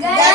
Good.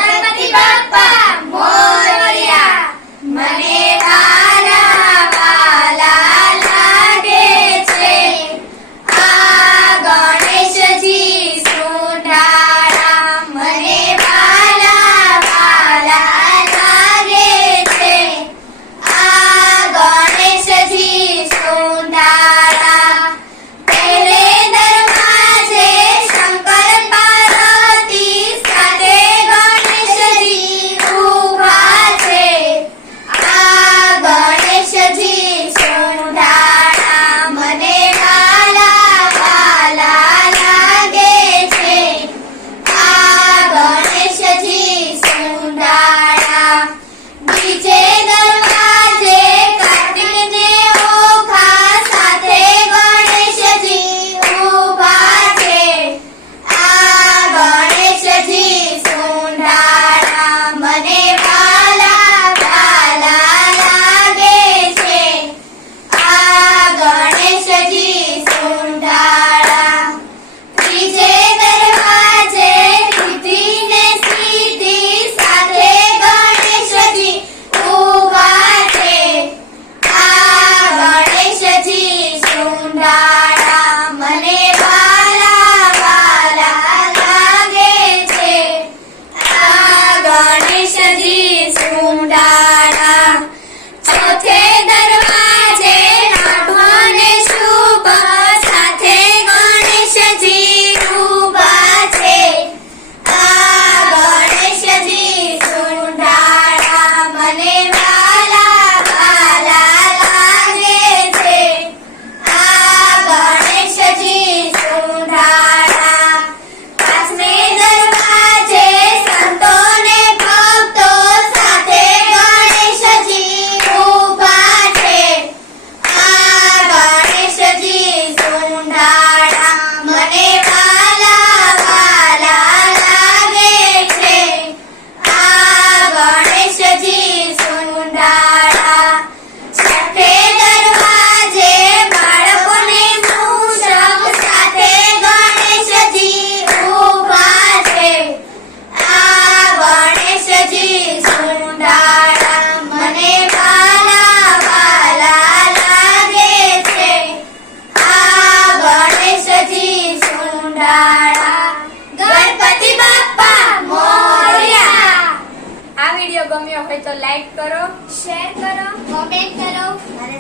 ગમ્યો હોય તો લાઈક કરો શેર કરો કોમેન્ટ કરો. અને